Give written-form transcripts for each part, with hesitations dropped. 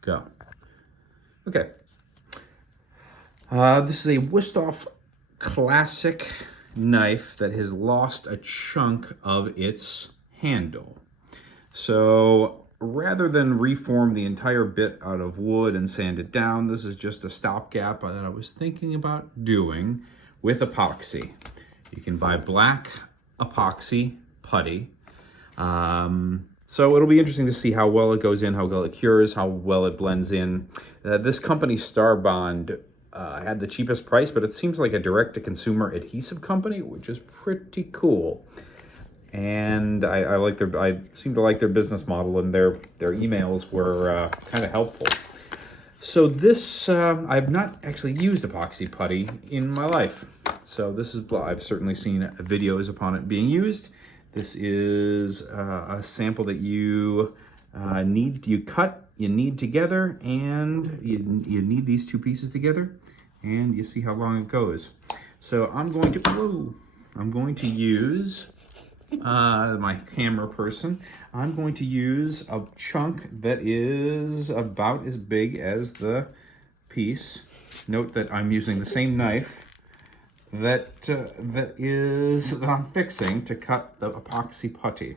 go. Okay. This is a WÜSTHOF classic knife that has lost a chunk of its handle. So rather than reform the entire bit out of wood and sand it down, this is just a stopgap that I was thinking about doing with epoxy. You can buy black epoxy putty. So it'll be interesting to see how well it goes in, how well it cures, how well it blends in. This company, Starbond, had the cheapest price, but it seems like a direct-to-consumer adhesive company, which is pretty cool. And I seem to like their business model, and their emails were kind of helpful. So this, I've not actually used epoxy putty in my life. So this is, I've certainly seen videos upon it being used. This is a sample that you need together, and you need these two pieces together, and you see how long it goes. So I'm going to use my camera person. I'm going to use a chunk that is about as big as the piece. Note that I'm using the same knife that I'm fixing to cut the epoxy putty.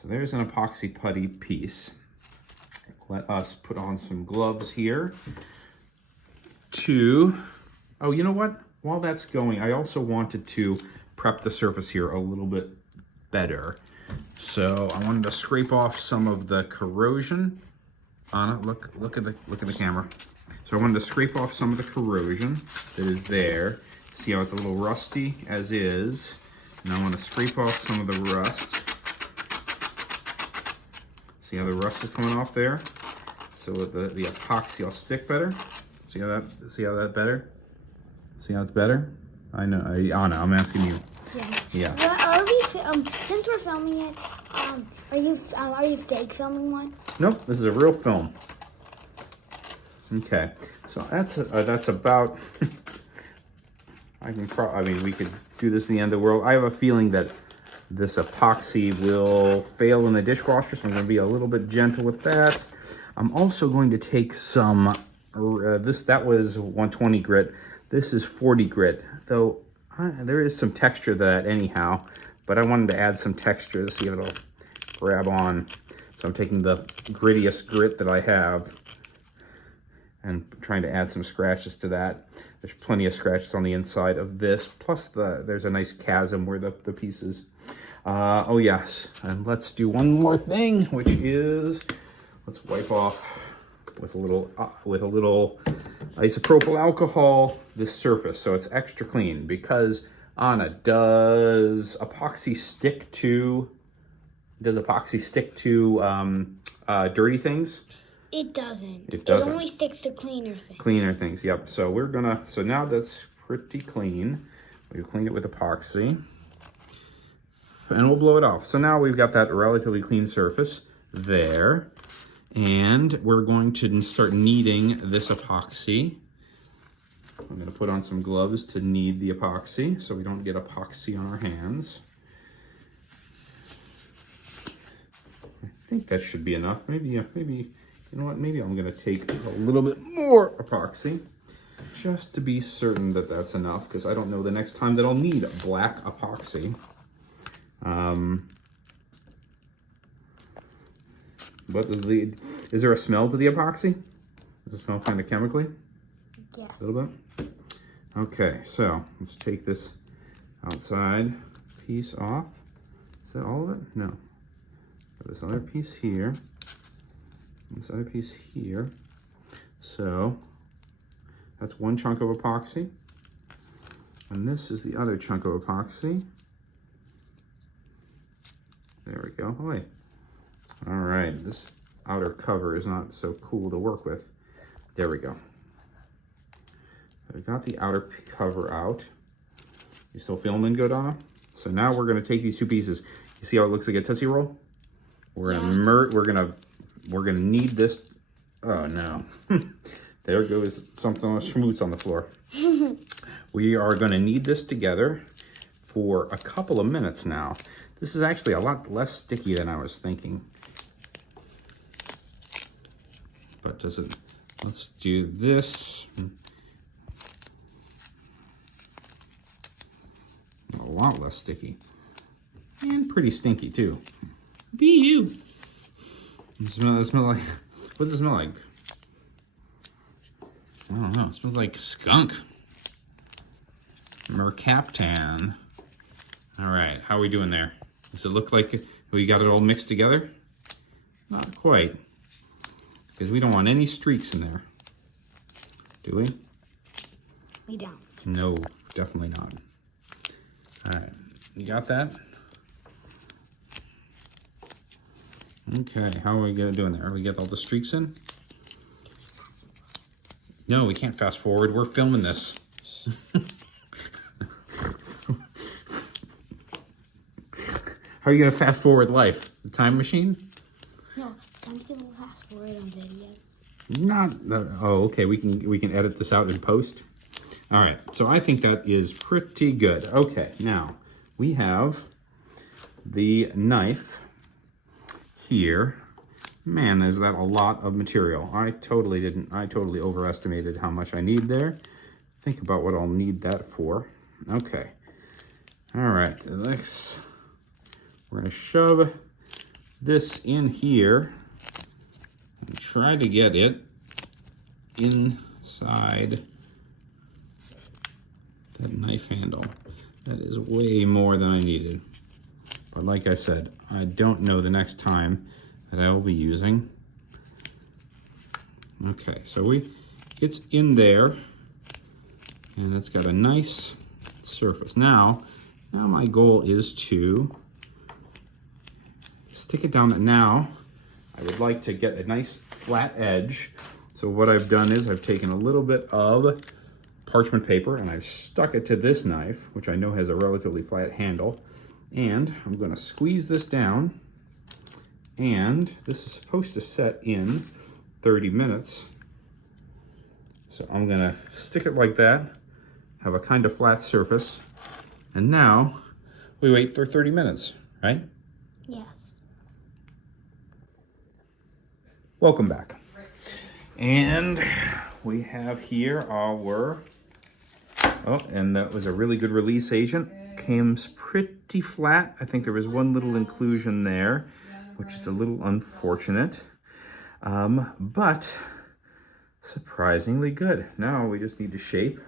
So there's an epoxy putty piece. Let us put on some gloves here oh, you know what? While that's going, I also wanted to prep the surface here a little bit better. So I wanted to scrape off some of the corrosion. Anna, look at the camera. So I wanted to scrape off some of the corrosion that is there. See how it's a little rusty as is. And I want to scrape off some of the rust. See how the rust is coming off there? So with the epoxy will stick better. See how that better? See how it's better? I know, Anna, I'm asking you. Yeah. Yeah. Since we're filming it, are you fake filming one? Nope, this is a real film. Okay, so that's about. We could do this in the end of the world. I have a feeling that this epoxy will fail in the dishwasher, so I'm going to be a little bit gentle with that. I'm also going to take some. That was 120 grit. This is 40 grit, though there is some texture to that anyhow. But I wanted to add some texture to see if it'll grab on. So I'm taking the grittiest grit that I have and trying to add some scratches to that. There's plenty of scratches on the inside of this. Plus there's a nice chasm where the pieces. Oh yes, and let's do one more thing, which is let's wipe off with a little isopropyl alcohol this surface so it's extra clean. Because Anna, does epoxy stick to dirty things? It doesn't. It doesn't. It only sticks to cleaner things. Cleaner things, yep. So so now that's pretty clean. We've cleaned it with epoxy. And we'll blow it off. So now we've got that relatively clean surface there. And we're going to start kneading this epoxy. I'm going to put on some gloves to knead the epoxy so we don't get epoxy on our hands. I think that should be enough. Maybe, you know what? Maybe I'm going to take a little bit more epoxy just to be certain that that's enough, because I don't know the next time that I'll need black epoxy. But is there a smell to the epoxy? Does it smell kind of chemically? Yes. A little bit? Okay, so let's take this outside piece off. Is that all of it? No. This other piece here. This other piece here. So that's one chunk of epoxy. And this is the other chunk of epoxy. There we go. Oh, wait. All right, this outer cover is not so cool to work with. There we go. I got the outer cover out. You still filming good, Anna? So now we're gonna take these two pieces. You see how it looks like a Tootsie Roll? We're gonna we're gonna knead this. Oh no. There goes something with schmoots on the floor. We are gonna knead this together for a couple of minutes now. This is actually a lot less sticky than I was thinking. but does it, let's do this. A lot less sticky. And pretty stinky too. Be it smell like, what does it smell like? I don't know, it smells like skunk. Mercaptan. All right, how are we doing there? Does it look like we got it all mixed together? Not quite, because we don't want any streaks in there. Do we? We don't. No, definitely not. All right, you got that? Okay, how are we doing there? Are we get all the streaks in? No, we can't fast forward. We're filming this. How are you gonna fast forward life? The time machine? No, some people fast forward on videos. Not the, oh, okay. We can edit this out in post. All right. So I think that is pretty good. Okay. Now we have the knife here. Man, is that a lot of material. I totally overestimated how much I need there. Think about what I'll need that for. Okay. All right. We're gonna shove this in here and try to get it inside that knife handle. That is way more than I needed. But like I said, I don't know the next time that I will be using. Okay, so it's in there and it's got a nice surface. Now my goal is to stick it down. Now I would like to get a nice flat edge. So what I've done is I've taken a little bit of parchment paper and I've stuck it to this knife, which I know has a relatively flat handle. And I'm gonna squeeze this down, and this is supposed to set in 30 minutes. So I'm gonna stick it like that, have a kind of flat surface, and now we wait for 30 minutes, right? Yes. Welcome back. And we have here our, oh, and that was a really good release agent. Came pretty flat. I think there was one little inclusion there, which is a little unfortunate, but surprisingly good. Now we just need to shape.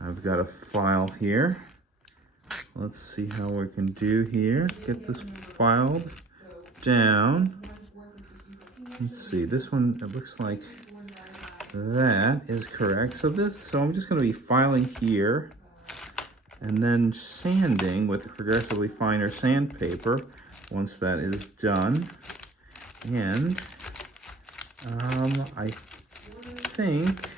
I've got a file here. Let's see how we can do here. Get this filed down. Let's see, this one, it looks like that is correct. So I'm just going to be filing here and then sanding with progressively finer sandpaper once that is done. And I think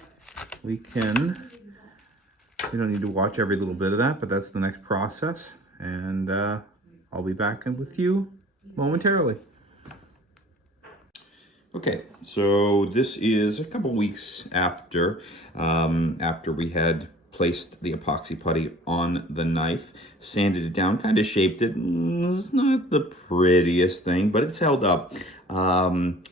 we don't need to watch every little bit of that, but that's the next process. And I'll be back with you momentarily. Okay, so this is a couple weeks after we had placed the epoxy putty on the knife, sanded it down, kind of shaped it. It's not the prettiest thing, but it's held up.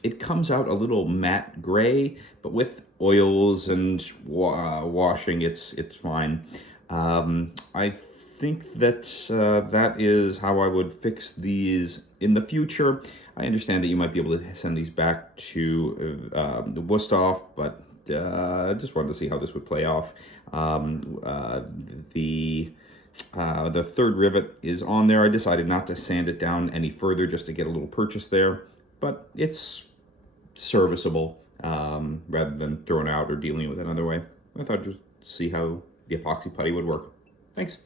It comes out a little matte gray, but with oils and washing, it's fine. I think that that is how I would fix these in the future. I understand that you might be able to send these back to the WÜSTHOF, but I just wanted to see how this would play off. The third rivet is on there. I decided not to sand it down any further just to get a little purchase there, but it's serviceable rather than throwing it out or dealing with it another way. I thought I'd just see how the epoxy putty would work. Thanks.